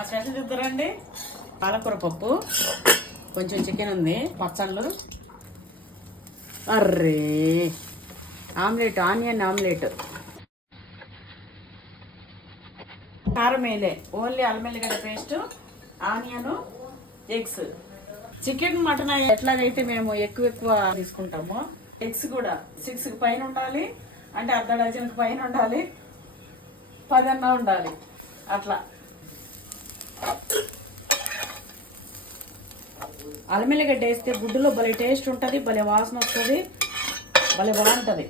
ఆ స్పెషల్ చూద్దారండి. పాలకూర పప్పు, కొంచెం చికెన్ ఉంది, పచ్చళ్ళు, అర్రే ఆమ్లెట్, ఆనియన్ ఆమ్లెట్, కారం వేయలే, ఓన్లీ అల్లం వెల్లిగడ్డ paste, onion, eggs. Chicken mutton ఎట్లాగైతే మేము ఎక్కువ తీసుకుంటామో, ఎగ్స్ కూడా 6 పైన ఉండాలి, అంటే అర్ధ డజన్ పైన ఉండాలి, 10 అన్నా ఉండాలి. అట్లా అల్లం వెల్లిగడ్డ వేస్తే గుడ్డులో భలే టేస్ట్ ఉంటుంది, భలే వాసన వస్తుంది, భలే బాగుంటుంది.